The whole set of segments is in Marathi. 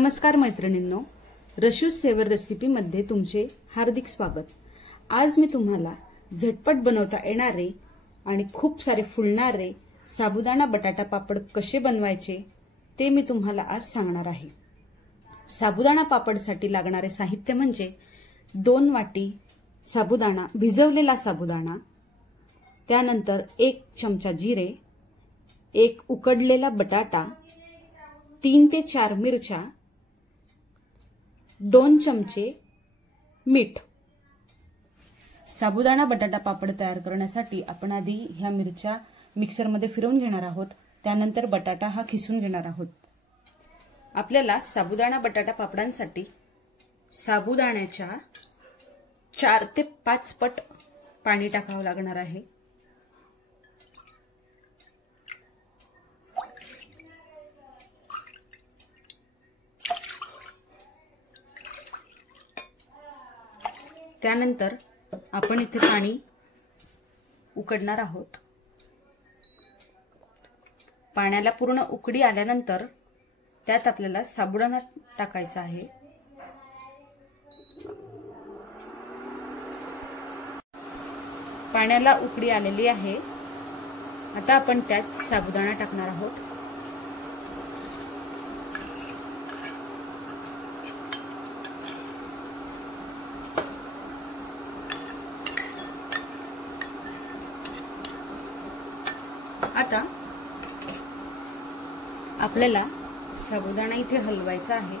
नमस्कार मैत्रिणींनो, रशूज सेवर रेसिपी मध्ये तुमचे हार्दिक स्वागत। आज मी तुम्हाला झटपट बनवता येणारे आणि खूप सारे फुलणारे साबुदाणा बटाटा पापड कसे बनवायचे ते मी तुम्हाला आज सांगणार आहे। साबुदाणा पापडसाठी लागणारे साहित्य म्हणजे 2 वाटी साबुदाणा, भिजवलेला साबुदाणा, त्यानंतर 1 चमचा जिरे, 1 उकडलेला बटाटा, 3 ते 4 मिरच्या, 2 चमचे मीठ। साबुदाणा बटाटा पापड तयार करण्यासाठी आपण आधी ह्या मिरच्या मिक्सरमध्ये फिरवून घेणार आहोत, त्यानंतर बटाटा हा खिसून घेणार आहोत। आपल्याला साबुदाणा बटाटा पापडांसाठी साबुदाण्याच्या 4 ते 5 पट पाणी टाकावं लागणार आहे। त्यानंतर आपण इथे पाणी उकडणार आहोत। पाण्याला पूर्ण उकळी आल्यानंतर त्यात आपल्याला साबुदाणा टाकायचा आहे। पाण्याला उकळी आलेली आहे, आता आपण त्यात साबुदाणा टाकणार आहोत। आता आपल्याला साबुदाणा इथे हलवायचा आहे।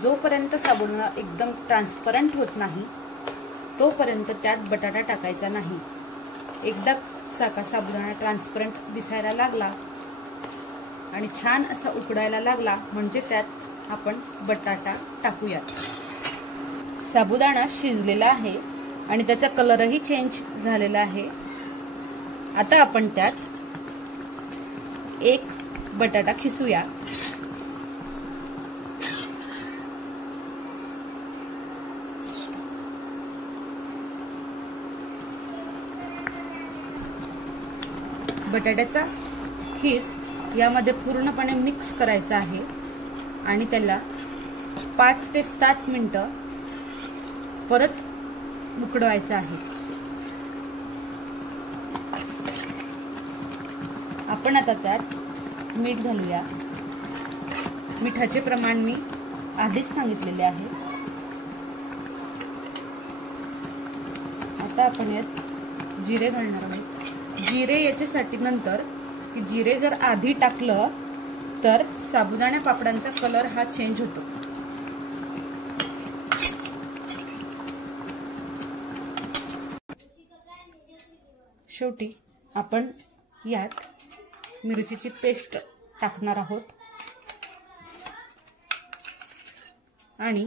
जोपर्यंत साबुदाणा एकदम ट्रान्सपरंट होत नाही तोपर्यंत त्यात बटाटा टाकायचा नाही। एकदा साबुदाणा ट्रान्सपरंट दिसायला लागला आणि छान असा उकडायला लागला म्हणजे त्यात आपण बटाटा टाकूयात। साबुदाणा शिजलेला आहे आणि त्याचा कलरही चेंज झालेला आहे। आता आपण त्यात 1 बटाटा खिसूया। बटाट्याचा खीस यामध्ये पूर्णपणे मिक्स करायचा आहे आणि त्याला 5 ते 7 मिनिटं परत उकडवायचं आहे। आपण आता त्यात मीठ घालूया। मिठाचे प्रमाण मी आधीच सांगितलेले आहे। आता आपण यात जिरे घालणार आहोत। जिरे याच्यासाठी नंतर की जिरे जर आधी टाकलं तर साबुदाणा पापडांचा कलर हा चेंज होतो। शेवटी आपण यात मिरचीची पेस्ट टाकणार आहोत आणि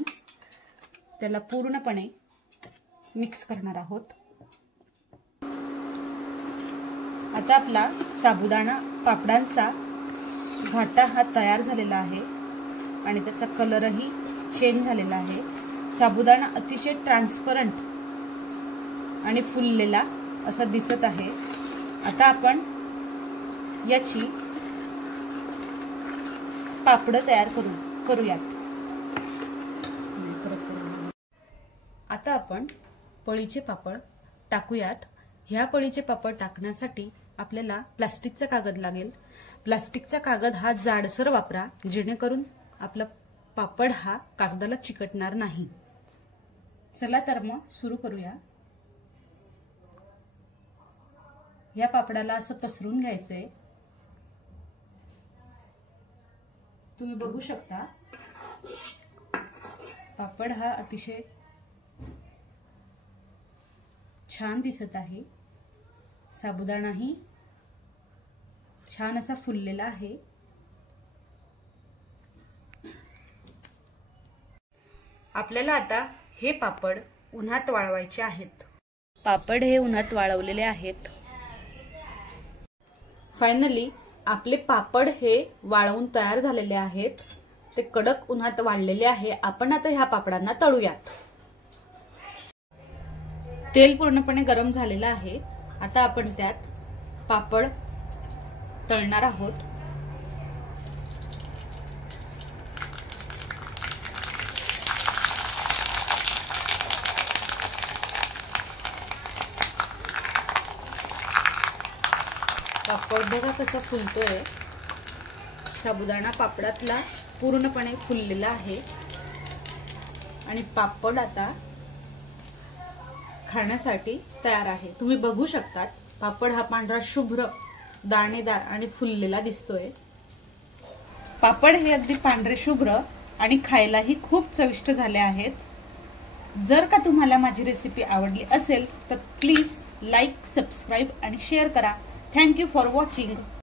त्याला पूर्णपणे मिक्स करणार आहोत। आता आपला साबुदाणा पापडांचा घाटा हा तयार झालेला आहे आणि त्याचा कलरही चेंज झालेला आहे। साबुदाणा अतिशय ट्रान्सपरंट आणि फुललेला असा दिसत आहे। आता आपण याची पापड तयार करूयात। आता आपण पळीचे पापड टाकूयात। ह्या पळीचे पापड टाकण्यासाठी आपल्याला प्लास्टिकचा कागद लागेल। प्लास्टिकचा कागद हा जाडसर वापरा जेणेकरून आपला पापड हा कागदाला चिकटणार नाही। चला तर मग सुरू करूया। या पापडाला असं पसरून घ्यायचंय। तुम्ही बघू शकता पापड हा अतिशय छान दिसत आहे। साबुदाणाही छान असा फुललेला आहे। आपल्याला आता हे पापड उन्हात वाळवायचे आहेत। पापड हे उन्हात वाळवलेले आहेत। फायनली आपले पापड हे वाळवून तयार झालेले आहेत। ते कडक उन्हात वाळलेले आहे। आपण आता ह्या पापडांना तळूयात। तेल पूर्णपणे गरम झालेलं आहे। आता आपण त्यात पापड तळणार आहोत। पापड बघा कसा फुलतोय। साबुदाणा पापडातला पूर्णपणे फुललेला आहे आणि पापड आता खाण्यासाठी तयार आहे। तुम्ही बघू शकता पापड हा पांढरा शुभ्र दाणेदार आणि फुललेला दिसतोय। पापड हे अगदी पांढरे शुभ्र आणि खायलाही खूप चविष्ट झाले आहेत। जर का तुम्हाला माझी रेसिपी आवडली असेल तर प्लीज लाईक, सबस्क्राईब आणि शेअर करा। Thank you for watching.